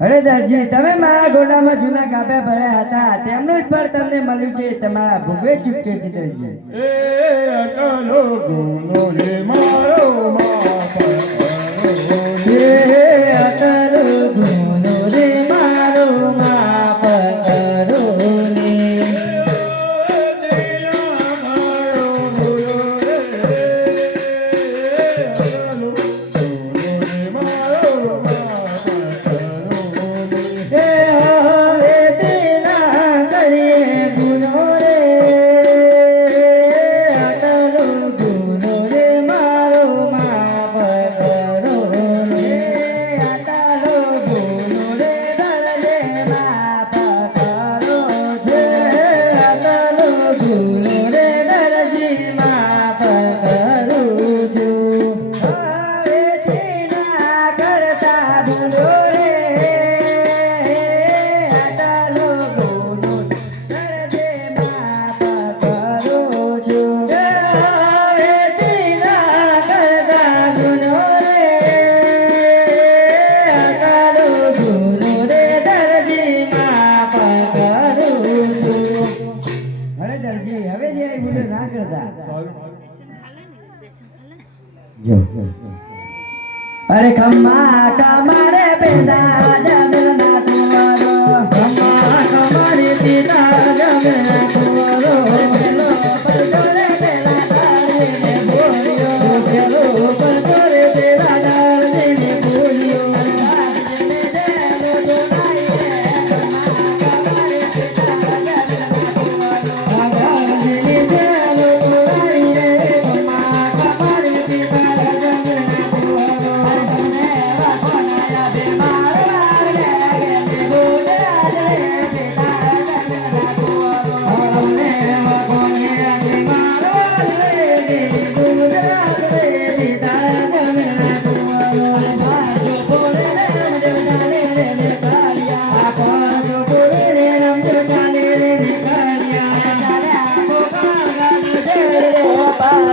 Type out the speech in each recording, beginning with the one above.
અરે દરજી, તમે મારા ગોડામાં જૂના ગાભા ભર્યા હતા. તેમનું જ ફળ તમને મળ્યું છે. તમારા ભૂગવે ચૂક્યો છે, દરજી. મારો માપા અરે ખમ્મા કમરે બેદા.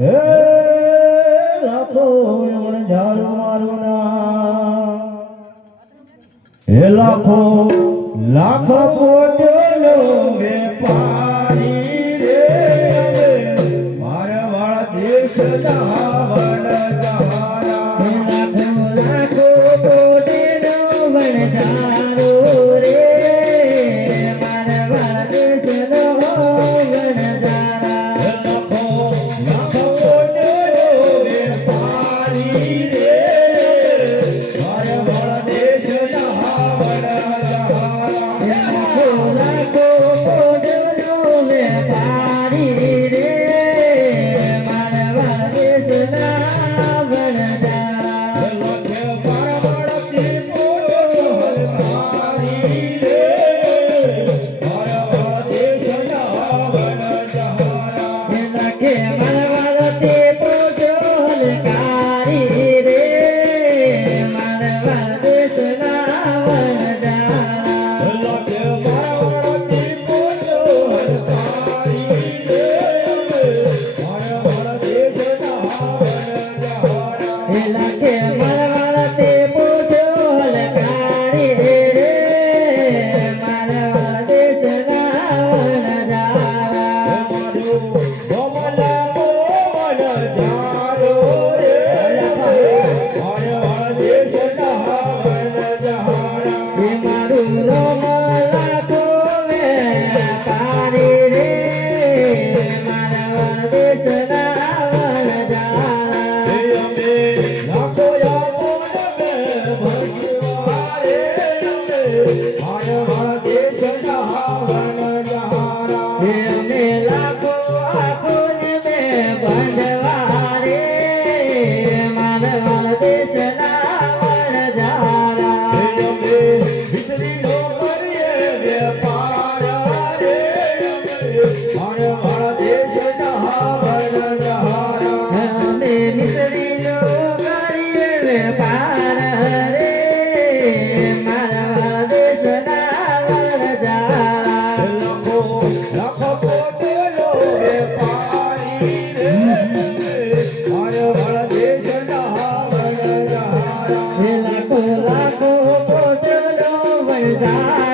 હે લાખો વણઝારો મારું નામ હે લાખો લાખો કોટીનો વેપારી રે. મારા વાળા દેશ દાવણ જહારા લાખો લાખો કોટીનો વણઝારો Yeah. Jesus. લાખો લાખો કોટલો વણઝારો